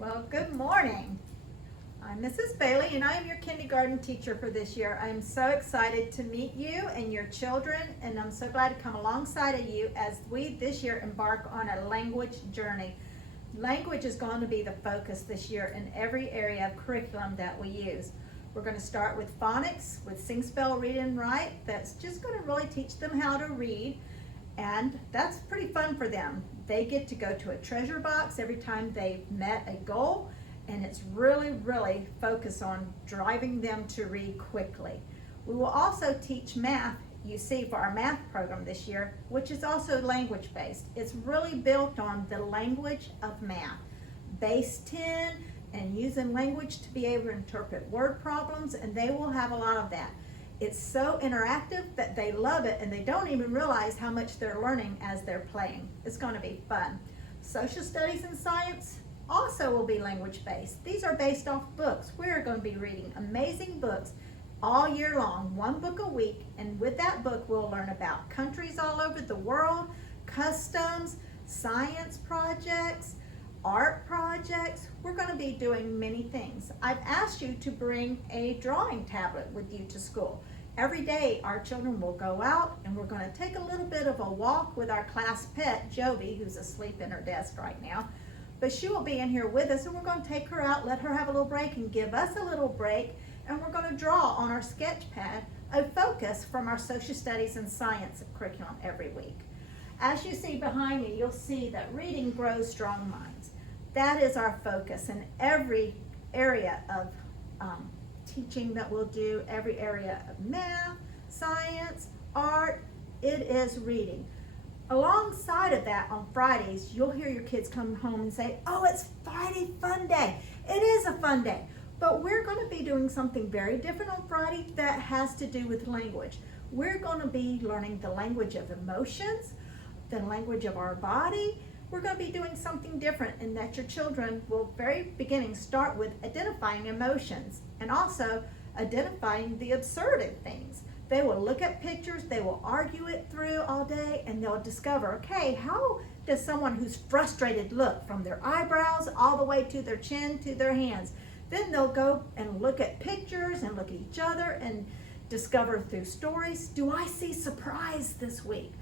Well, good morning. I'm Mrs. Bailey and I am your kindergarten teacher for this year. I am so excited to meet you and your children, and I'm so glad to come alongside of you as we this year embark on a language journey. Language is going to be the focus this year in every area of curriculum that we use. We're going to start with phonics, with sing, spell, read, and write. That's just going to really teach them how to read, and that's pretty fun for them. They get to go to a treasure box every time they've met a goal, and it's really focused on driving them to read quickly. We will also teach math, you see, for our math program this year, which is also language based. It's really built on the language of math, base 10, and using language to be able to interpret word problems, and they will have a lot of that. It's so interactive that they love it, and they don't even realize how much they're learning as they're playing. It's going to be fun. Social studies and science also will be language based. These are based off books. We're going to be reading amazing books all year long, one book a week, and with that book we'll learn about countries all over the world, customs, science projects, art projects. We're going to be doing many things. I've asked you to bring a drawing tablet with you to school. Every day our children will go out and we're going to take a little bit of a walk with our class pet, Jovi, who's asleep in her desk right now. But she will be in here with us, and we're going to take her out, let her have a little break and give us a little break, and we're going to draw on our sketch pad a focus from our social studies and science curriculum every week. As you see behind me, you'll see that reading grows strong minds. That is our focus in every area of teaching that we'll do, every area of math, science, art. It is reading. Alongside of that, on Fridays, you'll hear your kids come home and say, oh, it's Friday fun day. It is a fun day. But we're going to be doing something very different on Friday that has to do with language. We're going to be learning the language of emotions, the language of our body. We're going to be doing something different in that your children will very beginning start with identifying emotions and also identifying the absurd in things. They will look at pictures, they will argue it through all day, and they'll discover, okay, how does someone who's frustrated look from their eyebrows all the way to their chin to their hands? Then they'll go and look at pictures and look at each other and discover through stories, do I see surprise this week?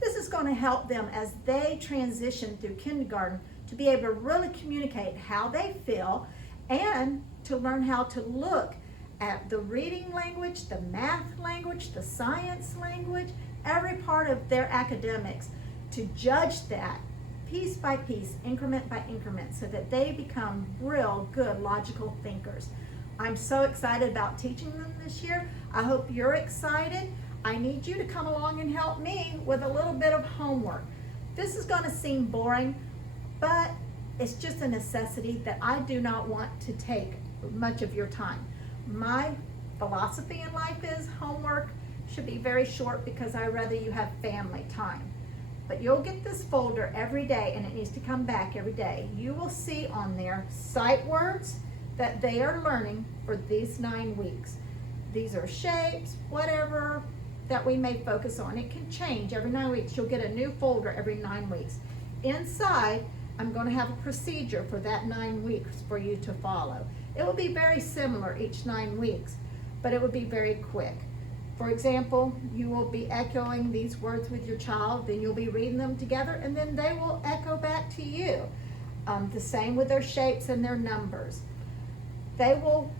This is going to help them as they transition through kindergarten to be able to really communicate how they feel and to learn how to look at the reading language, the math language, the science language, every part of their academics, to judge that piece by piece, increment by increment, so that they become real good logical thinkers. I'm so excited about teaching them this year. I hope you're excited. I need you to come along and help me with a little bit of homework. This is going to seem boring, but it's just a necessity that I do not want to take much of your time. My philosophy in life is homework should be very short because I'd rather you have family time. But you'll get this folder every day, and it needs to come back every day. You will see on there sight words that they are learning for these 9 weeks. These are shapes, whatever that we may focus on. It can change every 9 weeks. You'll get a new folder every 9 weeks. Inside, I'm going to have a procedure for that 9 weeks for you to follow. It will be very similar each 9 weeks, but it will be very quick. For example, you will be echoing these words with your child, then you'll be reading them together, and then they will echo back to you. The same with their shapes and their numbers. They will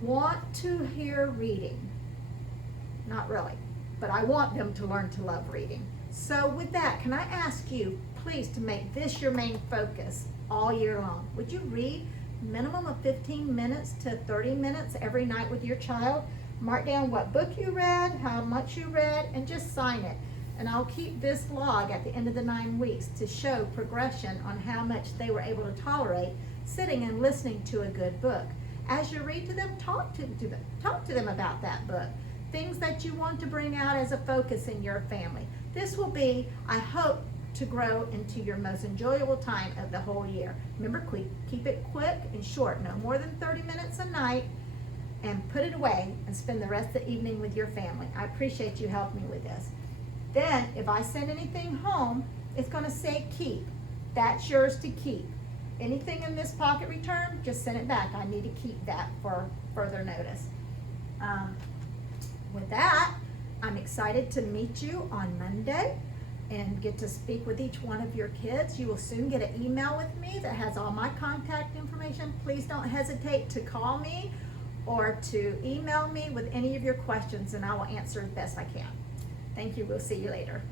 want to hear reading. Not really, but I want them to learn to love reading. So with that, can I ask you, please, to make this your main focus all year long? Would you read minimum of 15 minutes to 30 minutes every night with your child? Mark down what book you read, how much you read, and just sign it. And I'll keep this log at the end of the 9 weeks to show progression on how much they were able to tolerate sitting and listening to a good book. As you read to them, talk to them about that book. Things that you want to bring out as a focus in your family. This will be, I hope, to grow into your most enjoyable time of the whole year. Remember, keep it quick and short, no more than 30 minutes a night, and put it away and spend the rest of the evening with your family. I appreciate you helping me with this. Then, if I send anything home, it's going to say keep. That's yours to keep. anything in this pocket return, just send it back. I need to keep that for further notice. With that, I'm excited to meet you on Monday and get to speak with each one of your kids. You will soon get an email with me that has all my contact information. Please don't hesitate to call me or to email me with any of your questions, and I will answer as best I can. Thank you. We'll see you later.